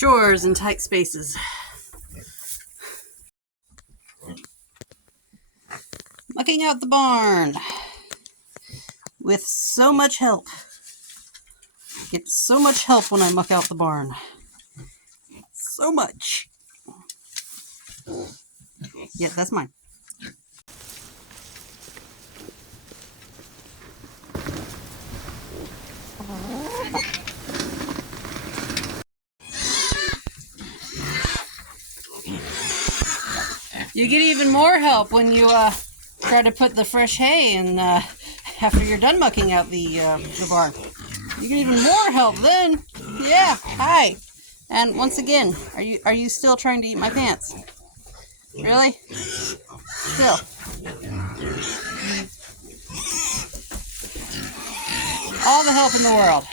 Chores in tight spaces. Mucking out the barn with so much help. Get so much help when I muck out the barn. So much. Yeah, that's mine. You get even more help when you try to put the fresh hay in after you're done mucking out the barn. You get even more help then. Yeah, hi. And once again, are you still trying to eat my pants? Really? Still. All the help in the world.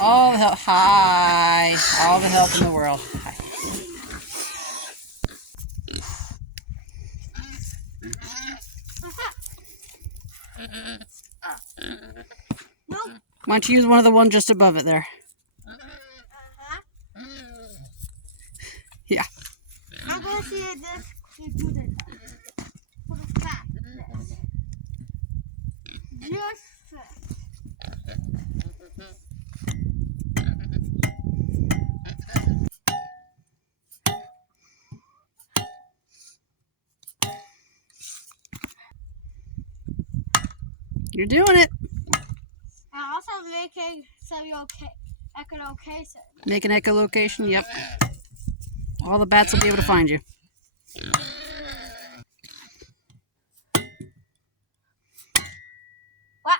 All the help. Hi. All the help in the world. Hi. Why don't you use one of the ones just above it there? Yeah. I'm going to see this. Put it back. Just You're doing it. I'm also making some echolocation. Make an echolocation, yep. All the bats will be able to find you. What?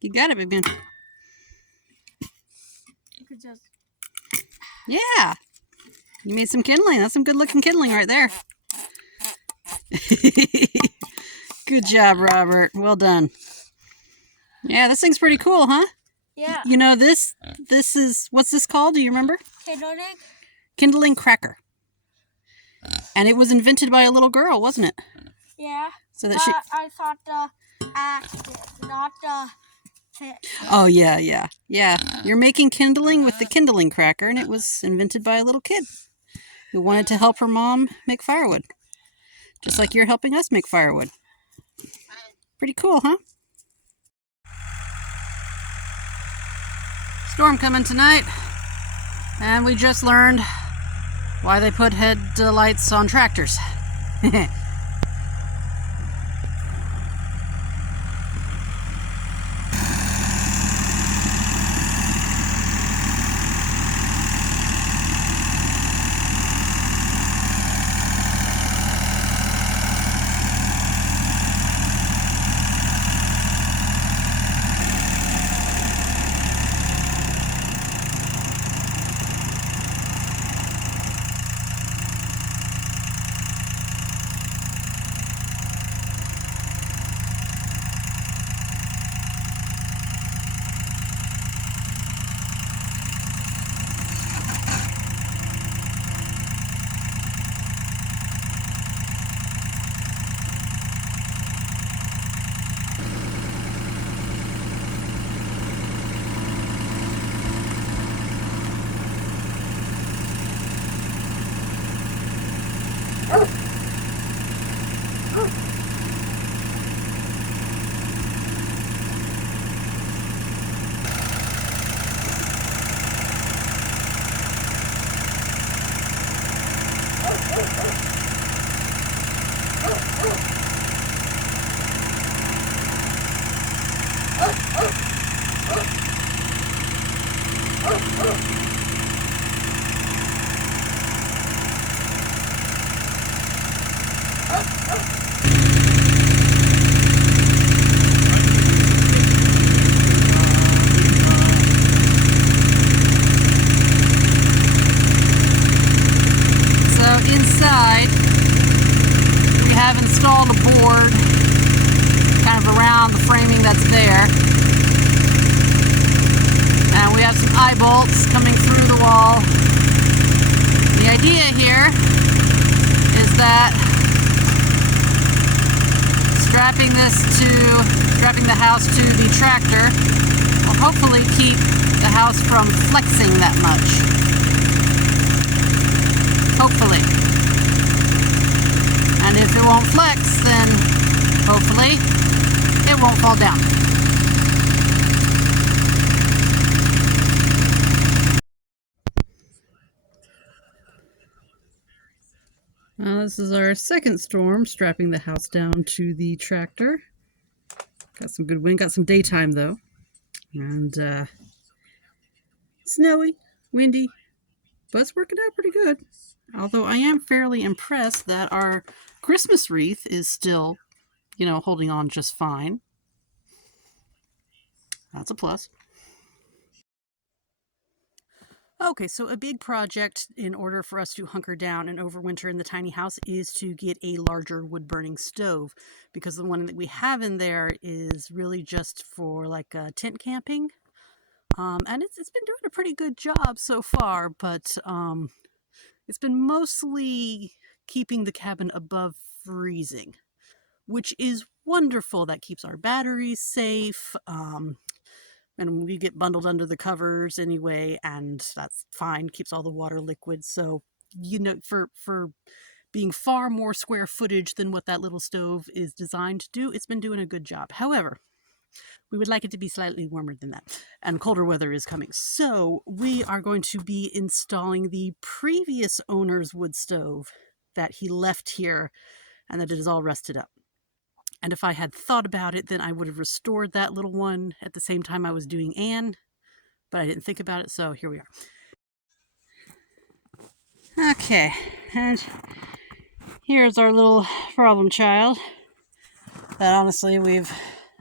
You got it, baby. You could just... Yeah. You made some kindling. That's some good looking kindling right there. Good job, Robert. Well done. Yeah, this thing's pretty cool, huh? Yeah. You know, this is, what's this called? Do you remember? Kindling? Kindling cracker. And it was invented by a little girl, wasn't it? Yeah. So that she... I thought the axe, not the... Oh, yeah. You're making kindling with the kindling cracker, and it was invented by a little kid who wanted to help her mom make firewood. Just like you're helping us make firewood. Pretty cool, huh? Storm coming tonight, and we just learned why they put headlights on tractors. Inside, we have installed a board kind of around the framing that's there, and we have some eye bolts coming through the wall. The idea here is that strapping the house to the tractor will hopefully keep the house from flexing that much. Hopefully. And if it won't flex, then hopefully it won't fall down. This is our second storm, strapping the house down to the tractor. Got some good wind, got some daytime though. And snowy, windy, but it's working out pretty good. Although I am fairly impressed that our Christmas wreath is still, holding on just fine. That's a plus. Okay, so a big project in order for us to hunker down and overwinter in the tiny house is to get a larger wood-burning stove, because the one that we have in there is really just for like tent camping. And it's been doing a pretty good job so far, but it's been mostly keeping the cabin above freezing, which is wonderful. That keeps our batteries safe. And we get bundled under the covers anyway, and that's fine. Keeps all the water liquid. So, for being far more square footage than what that little stove is designed to do, it's been doing a good job. However, we would like it to be slightly warmer than that, and colder weather is coming. So we are going to be installing the previous owner's wood stove that he left here and that it is all rusted up. And if I had thought about it, then I would have restored that little one at the same time I was doing Anne, but I didn't think about it, so here we are. Okay, and here's our little problem child that honestly we've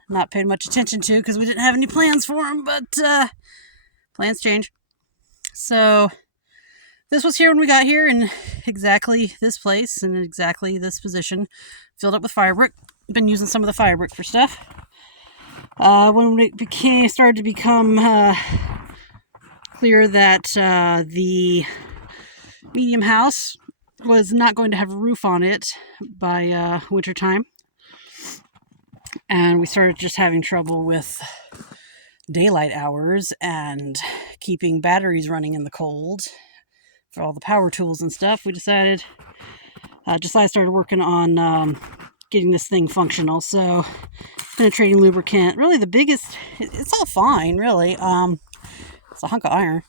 not paid much attention to because we didn't have any plans for him, but plans change. So this was here when we got here, in exactly this place and exactly this position, filled up with firebrick. Been using some of the firebrick for stuff. When it started to become clear that the medium house was not going to have a roof on it by winter time, and we started just having trouble with daylight hours and keeping batteries running in the cold for all the power tools and stuff, we decided I started working on getting this thing functional. So penetrating lubricant, really the biggest, it's all fine really, it's a hunk of iron.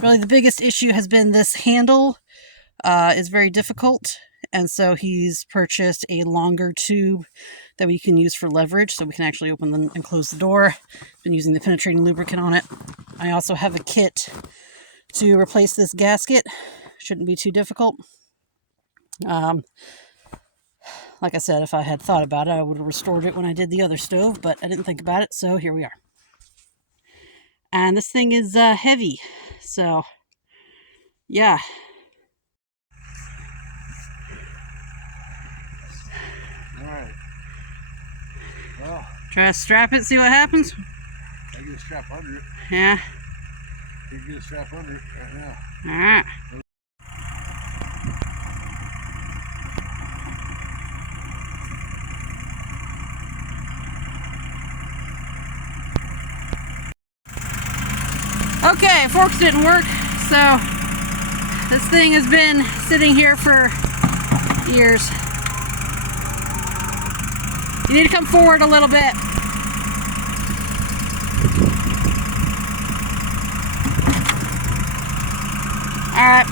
Really the biggest issue has been this handle is very difficult, and so he's purchased a longer tube that we can use for leverage, so we can actually open and close the door. Been using the penetrating lubricant on it. I also have a kit to replace this gasket. Shouldn't be too difficult. Like I said, if I had thought about it, I would have restored it when I did the other stove, but I didn't think about it, so here we are. And this thing is heavy, so yeah. All right. Well, try to strap it, see what happens. I get a strap under it. Yeah. You can get a strap under it right now. All right. Okay, forks didn't work, so this thing has been sitting here for years. You need to come forward a little bit. Alright.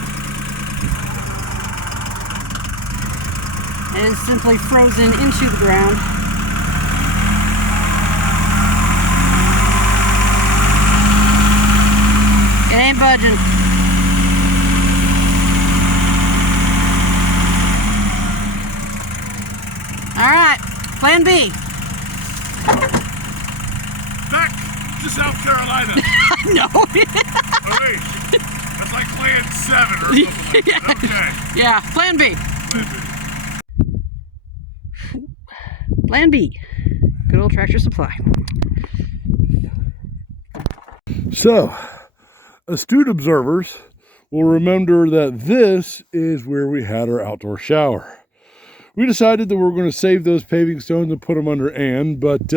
It is simply frozen into the ground. It ain't budging. Alright, plan B. Back to South Carolina. No. Oh, wait. That's like plan 7 or something. Okay. Yeah, plan B. Plan B. Plan B. Good old Tractor Supply. So, astute observers will remember that this is where we had our outdoor shower. We decided that we were going to save those paving stones and put them under Anne, but,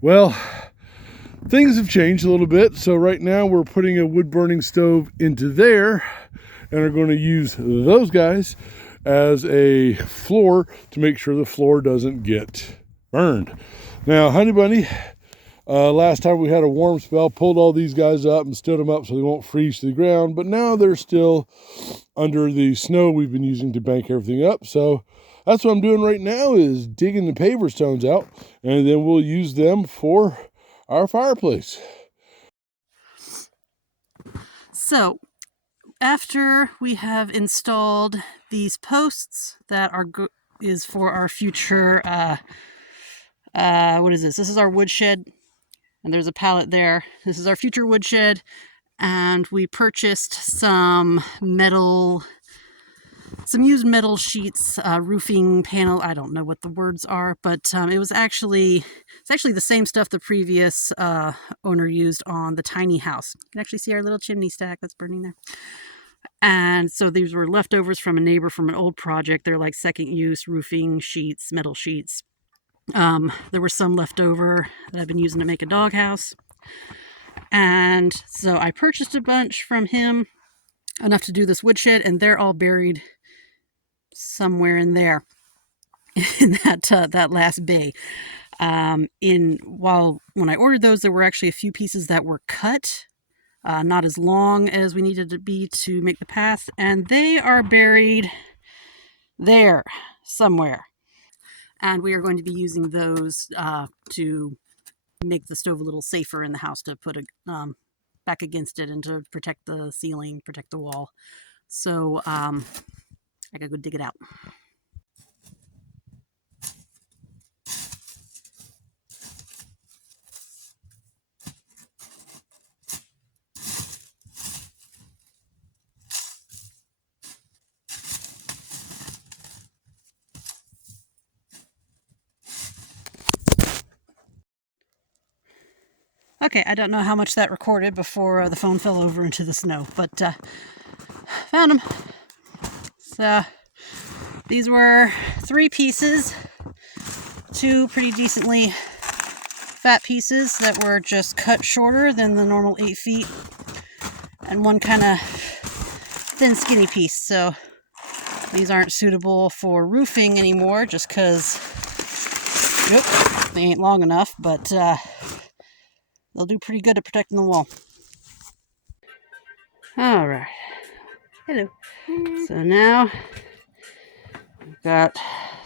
well, things have changed a little bit. So right now we're putting a wood burning stove into there and are going to use those guys as a floor to make sure the floor doesn't get burned. Now, Honey Bunny, last time we had a warm spell, pulled all these guys up and stood them up so they won't freeze to the ground, but now they're still under the snow we've been using to bank everything up. So that's what I'm doing right now, is digging the paver stones out, and then we'll use them for our fireplace. So after we have installed these posts that is for our future, what is this? This is our woodshed, and there's a pallet there. This is our future woodshed, and we purchased some used metal sheets, roofing panel. I don't know what the words are, but it's actually the same stuff the previous owner used on the tiny house. You can actually see our little chimney stack that's burning there. And so these were leftovers from a neighbor from an old project. They're like second use roofing sheets, metal sheets. There were some left over that I've been using to make a doghouse. And so I purchased a bunch from him, enough to do this woodshed, and they're all buried somewhere in there, in that last bay. When I ordered those, there were actually a few pieces that were cut, not as long as we needed to be to make the path, and they are buried there somewhere. And we are going to be using those to make the stove a little safer in the house, to put a back against it and to protect the ceiling, protect the wall. So I gotta go dig it out. Okay, I don't know how much that recorded before the phone fell over into the snow, but found them. So these were 3 pieces, 2 pretty decently fat pieces that were just cut shorter than the normal 8 feet, and 1 kind of thin skinny piece. So these aren't suitable for roofing anymore, just because they ain't long enough, but they'll do pretty good at protecting the wall. All right. Hello. So now we've got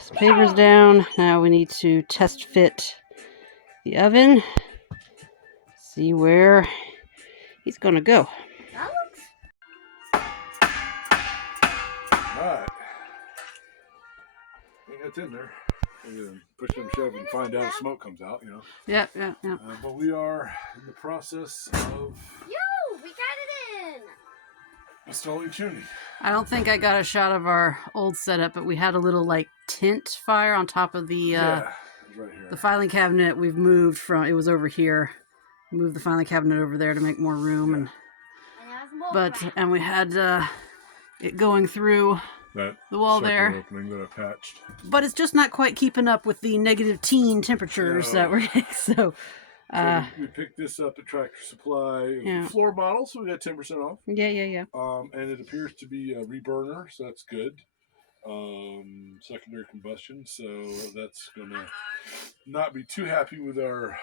some papers down. Now we need to test fit the oven. See where he's going to go. All right. I think that's in there. Push and shove and find out if smoke comes out, you know. Yeah. But we are in the process of We got it in. installing chimney. I don't think I got a shot of our old setup, but we had a little like tent fire on top of the right here. The filing cabinet. We've moved from, it was over here. Moved the filing cabinet over there to make more room, and we had it going through the wall there. Opening that I patched. But it's just not quite keeping up with the -10 temperatures that we're getting. So we picked this up at Tractor Supply. It was a floor model, so we got 10% off. Yeah. And it appears to be a reburner, so that's good. Secondary combustion, so that's gonna not be too happy with our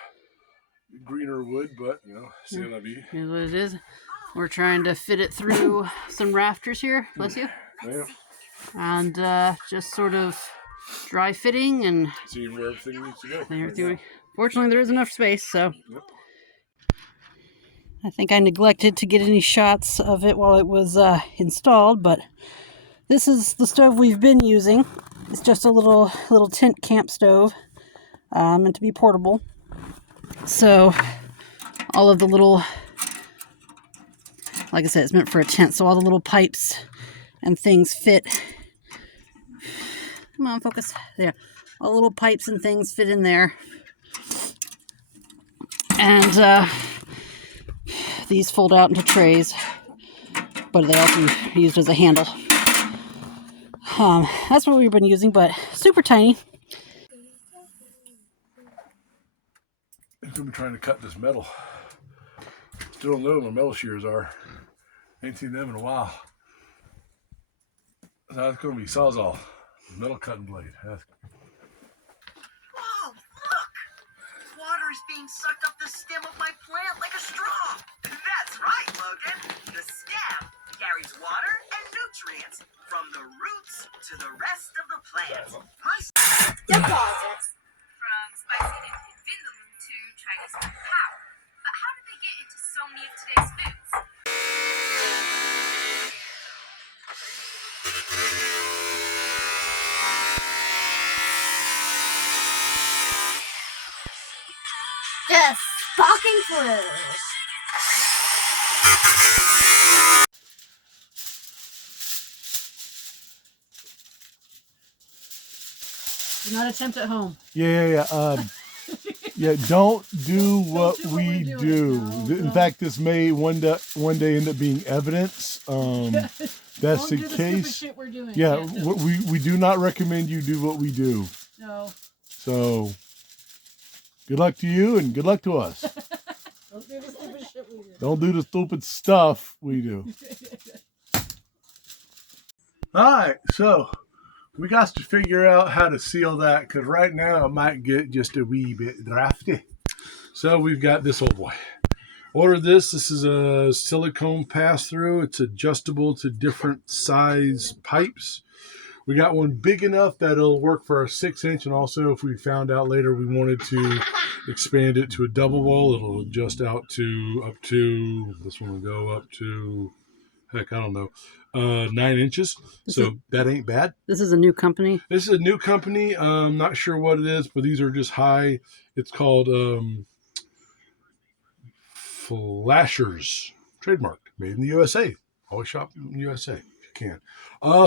greener wood, but c'est la vie. Here's what it is. We're trying to fit it through some rafters here. Bless you. Yeah. And just sort of dry fitting and seeing where everything needs to go. Fortunately, there is enough space, so I think I neglected to get any shots of it while it was installed, but this is the stove we've been using. It's just a little tent camp stove, meant to be portable. So all of the little, like I said, it's meant for a tent, so all the little pipes and things fit. Come on, focus. There. All the little pipes and things fit in there. And these fold out into trays, but they also be used as a handle. That's what we've been using, but super tiny. I'm trying to cut this metal. Still don't know what my metal shears are. Ain't seen them in a while. So that's going to be Sawzall. Metal cutting blade. Whoa, look! Water is being sucked up the stem of my plant like a straw. That's right, Logan. The stem carries water and nutrients from the roots to the rest of the plant. Deposits. From spicy Indian vindaloo to Chinese cacao. But how did they get into so many of today's foods? The sparking fruit. Do not attempt at home. Yeah. Yeah, don't do what do what we we're doing. do. No, In don't. fact, this may one day end up being evidence. That's Don't the do the case. stupid shit we're doing. Yeah, no. we do not recommend you do what we do. No. So, good luck to you and good luck to us. Don't do the stupid shit we do. Don't do the stupid stuff we do. All right, so we got to figure out how to seal that because right now it might get just a wee bit drafty. So we've got this old boy. Ordered this. This is a silicone pass-through. It's adjustable to different size pipes. We got one big enough that it'll work for our 6-inch, and also if we found out later we wanted to expand it to a double wall, it'll adjust out to up to, this one will go up to, heck, I don't know, 9 inches. So that ain't bad. This is a new company. This is a new company. I'm not sure what it is, but these are just high. It's called Flashers, trademark, made in the USA. Always shop in the USA if you can.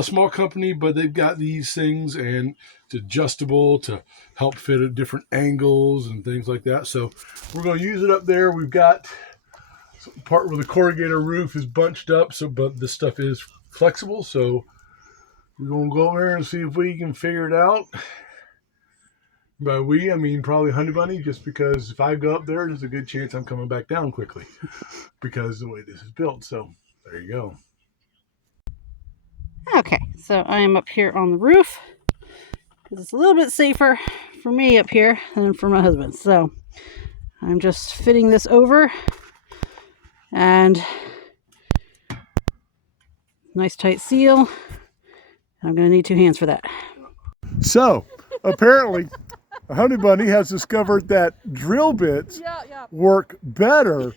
Small company, but they've got these things and it's adjustable to help fit at different angles and things like that. So we're going to use it up there. We've got some part where the corrugator roof is bunched up, so but this stuff is flexible. So we're going to go over there and see if we can figure it out. By we, I mean probably Honey Bunny, just because if I go up there, there's a good chance I'm coming back down quickly because of the way this is built. So there you go. Okay, so I am up here on the roof because it's a little bit safer for me up here than for my husband. So I'm just fitting this over and nice tight seal. I'm going to need 2 hands for that. So apparently, Honey Bunny has discovered that drill bits work better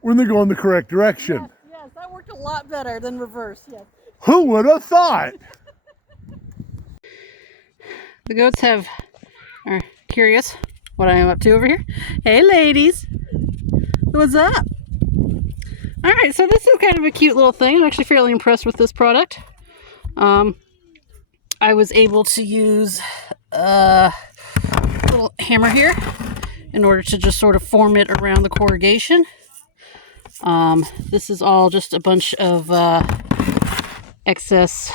when they go in the correct direction. Yes, that worked a lot better than reverse, yes. Who would have thought? The goats are curious what I am up to over here. Hey, ladies. What's up? All right, so this is kind of a cute little thing. I'm actually fairly impressed with this product. I was able to use a little hammer here in order to just sort of form it around the corrugation. This is all just a bunch of excess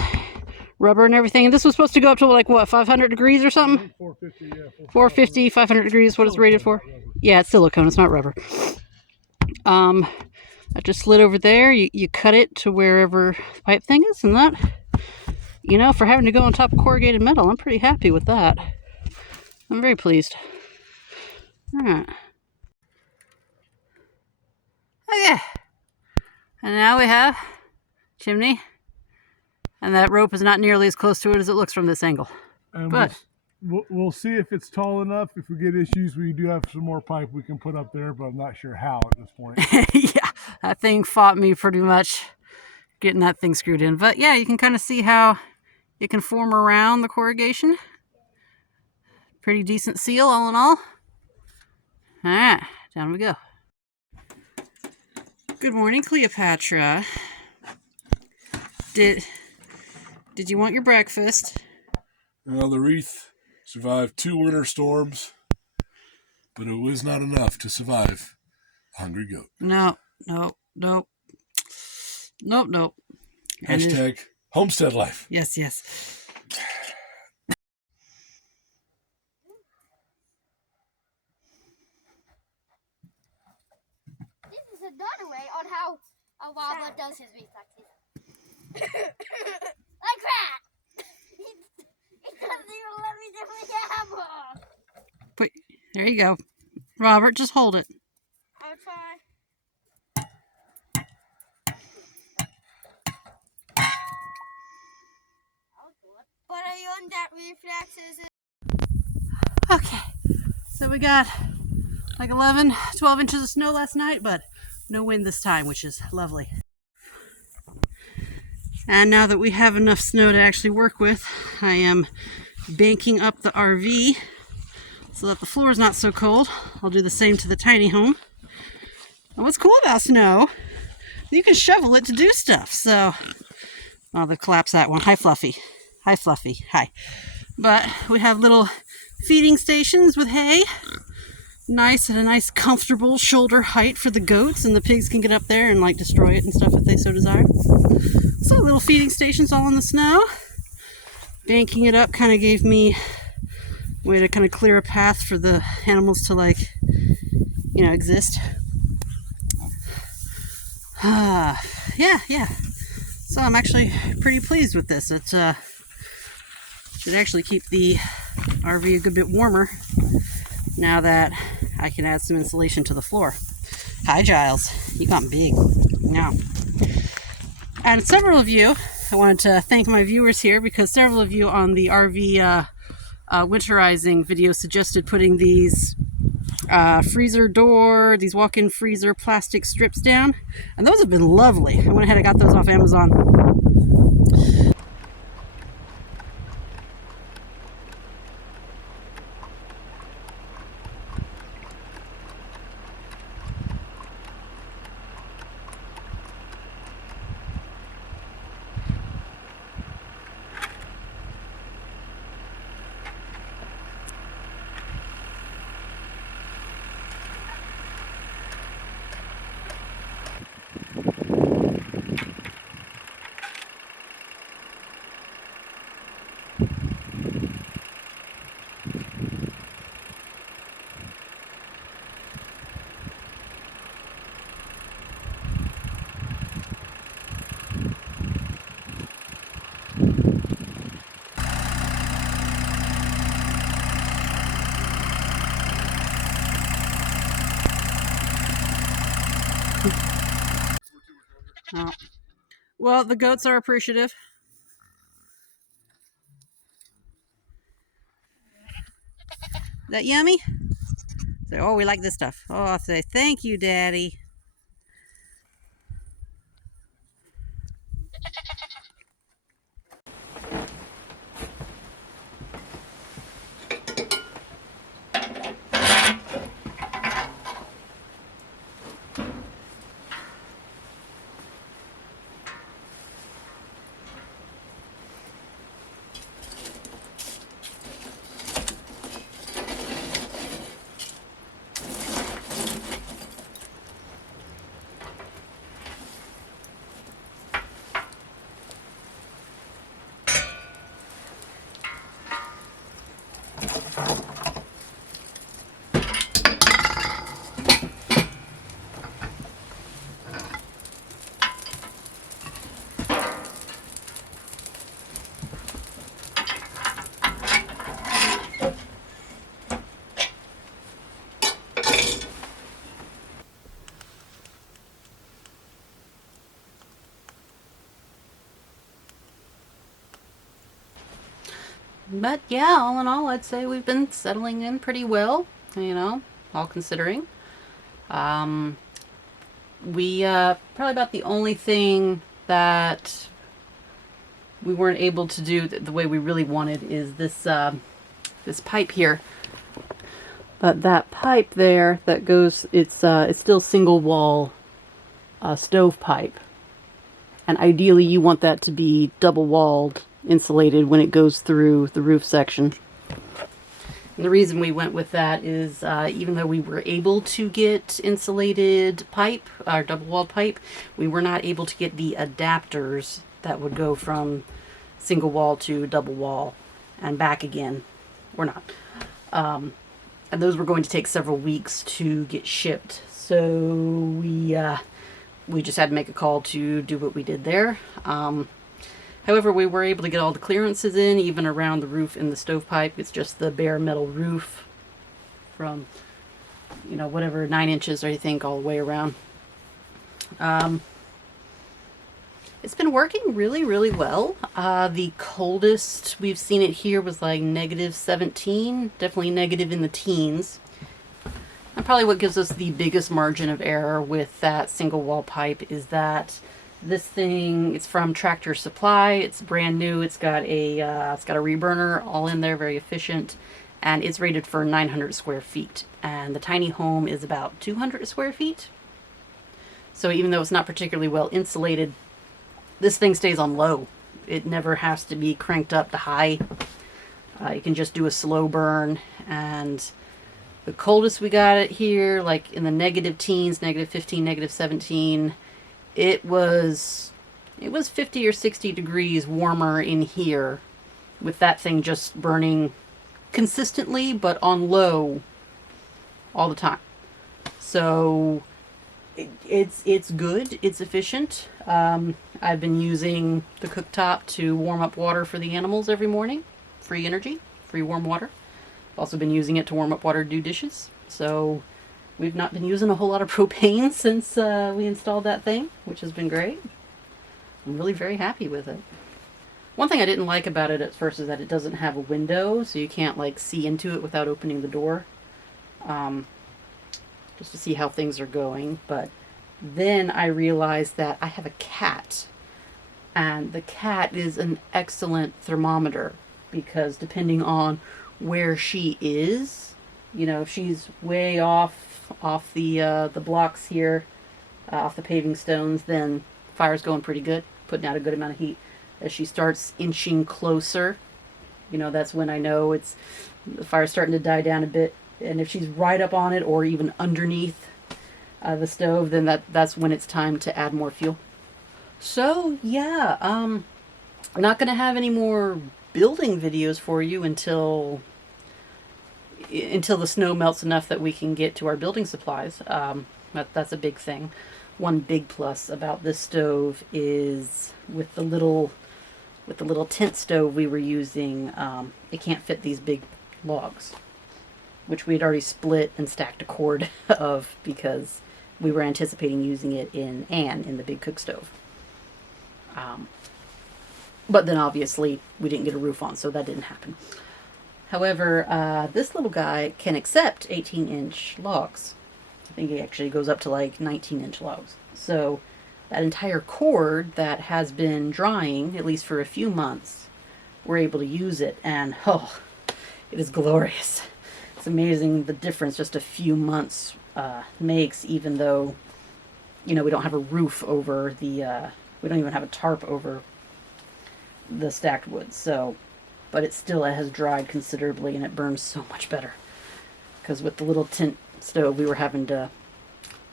rubber and everything. And this was supposed to go up to like what, 500 degrees or something? 450, yeah. 450, 500 degrees, what it's rated for. Yeah, it's silicone, it's not rubber. I just slid over there. You cut it to wherever the pipe thing is, and that, you know, for having to go on top of corrugated metal, I'm pretty happy with that. I'm very pleased. All right. Oh yeah. And now we have chimney, and that rope is not nearly as close to it as it looks from this angle. And But we'll see if it's tall enough. If we get issues, we do have some more pipe we can put up there, but I'm not sure how at this point. yeah, that thing fought me pretty much getting that thing screwed in. But yeah, you can kind of see how it can form around the corrugation. Pretty decent seal all in all. All right, down we go. Good morning, Cleopatra. Did you want your breakfast? Well, the wreath survived 2 winter storms, but it was not enough to survive a hungry goat. No. Hashtag homestead life. Yes. is another way on how a wobbler does his reflexes. Like that! He doesn't even let me do the camera! But there you go. Robert, just hold it. I'll try. But I learned that reflexes. Okay. So we got like 11, 12 inches of snow last night, but no wind this time, which is lovely. And now that we have enough snow to actually work with, I am banking up the RV so that the floor is not so cold. I'll do the same to the tiny home. And what's cool about snow, you can shovel it to do stuff. So, oh, they collapse that one. Hi, Fluffy. Hi, Fluffy. Hi. But we have little feeding stations with hay. Nice, at a nice comfortable shoulder height for the goats, and the pigs can get up there and like destroy it and stuff if they so desire. So little feeding stations all in the snow. Banking it up kind of gave me a way to kind of clear a path for the animals to exist. Yeah. So I'm actually pretty pleased with this. It should actually keep the RV a good bit warmer now that I can add some insulation to the floor. Hi, Giles. You got big. Now. And several of you, I wanted to thank my viewers here because several of you on the RV winterizing video suggested putting these freezer door, these walk-in freezer plastic strips down. And those have been lovely. I went ahead and got those off Amazon. Oh. Well, the goats are appreciative. Is that yummy? Say, oh, we like this stuff. Oh, I'll say, thank you, Daddy. But yeah, all in all, I'd say we've been settling in pretty well, all considering. We probably about the only thing that we weren't able to do the way we really wanted is this this pipe here. But that pipe there that goes, it's still single wall stove pipe, and ideally you want that to be double walled, insulated when it goes through the roof section. And the reason we went with that is even though we were able to get insulated pipe, or double walled pipe, we were not able to get the adapters that would go from single wall to double wall and back again. We're not. And those were going to take several weeks to get shipped. So we we just had to make a call to do what we did there. However, we were able to get all the clearances in, even around the roof in the stovepipe. It's just the bare metal roof from, you know, whatever, 9 inches, I think, all the way around. It's been working really, really well. The coldest we've seen it here was like -17, definitely negative in the teens. And probably what gives us the biggest margin of error with that single wall pipe is that this thing, it's from Tractor Supply. It's brand new. It's got a reburner all in there, very efficient, and it's rated for 900 square feet. And the tiny home is about 200 square feet. So even though it's not particularly well insulated, this thing stays on low. It never has to be cranked up to high. You can just do a slow burn. And the coldest we got it here, like in the negative teens, -15, -17, it was 50 or 60 degrees warmer in here with that thing just burning consistently, but on low all the time. So it's good. It's efficient. I've been using the cooktop to warm up water for the animals every morning. Free energy, free warm water. I've also been using it to warm up water to do dishes. So we've not been using a whole lot of propane since we installed that thing, which has been great. I'm really very happy with it. One thing I didn't like about it at first is that it doesn't have a window, so you can't like see into it without opening the door. Just to see how things are going. But then I realized that I have a cat, and the cat is an excellent thermometer, because depending on where she is, you know, if she's way off the blocks here, off the paving stones, then fire's going pretty good, putting out a good amount of heat. As she starts inching closer, you know, that's when I know the fire's starting to die down a bit. And if she's right up on it or even underneath the stove, then that's when it's time to add more fuel. So yeah, I'm not going to have any more building videos for you until the snow melts enough that we can get to our building supplies. That's a big thing. One big plus about this stove is with the little tent stove we were using, it can't fit these big logs, which we had already split and stacked a cord of because we were anticipating using it in the big cook stove. But then obviously we didn't get a roof on, so that didn't happen. However, this little guy can accept 18-inch logs. I think it actually goes up to like 19-inch logs. So that entire cord that has been drying, at least for a few months, we're able to use it, and oh, it is glorious. It's amazing the difference just a few months makes, even though, you know, we don't have a roof over the, we don't even have a tarp over the stacked wood. So, but it has dried considerably, and it burns so much better. Because with the little tent stove, we were having to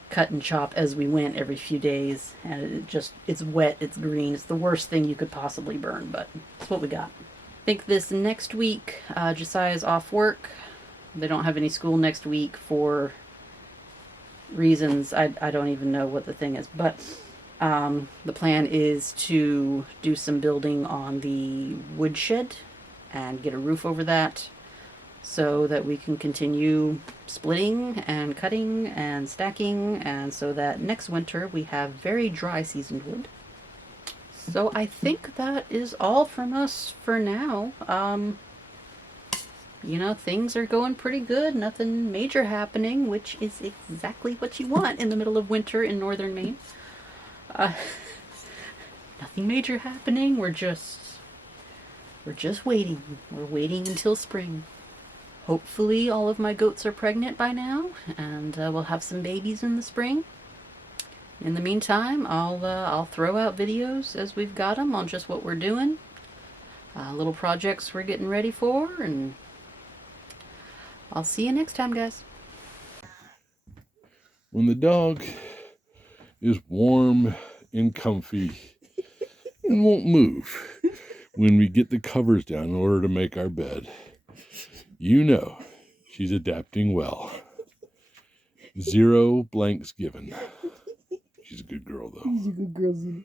cut and chop as we went every few days, and it's wet, it's green, it's the worst thing you could possibly burn, but it's what we got. I think this next week, Josiah's off work. They don't have any school next week for reasons I don't even know what the thing is, but the plan is to do some building on the woodshed and get a roof over that so that we can continue splitting and cutting and stacking, and so that next winter we have very dry seasoned wood. So I think that is all from us for now. You know, things are going pretty good. Nothing major happening, which is exactly what you want in the middle of winter in northern Maine. Nothing major happening. We're just waiting. We're waiting until spring. Hopefully all of my goats are pregnant by now, and we'll have some babies in the spring. In the meantime, I'll throw out videos as we've got them on just what we're doing, little projects we're getting ready for, and I'll see you next time, guys. When the dog is warm and comfy and won't move when we get the covers down in order to make our bed, you know she's adapting well. 0 blanks given. She's a good girl, though. She's a good girl, Zena.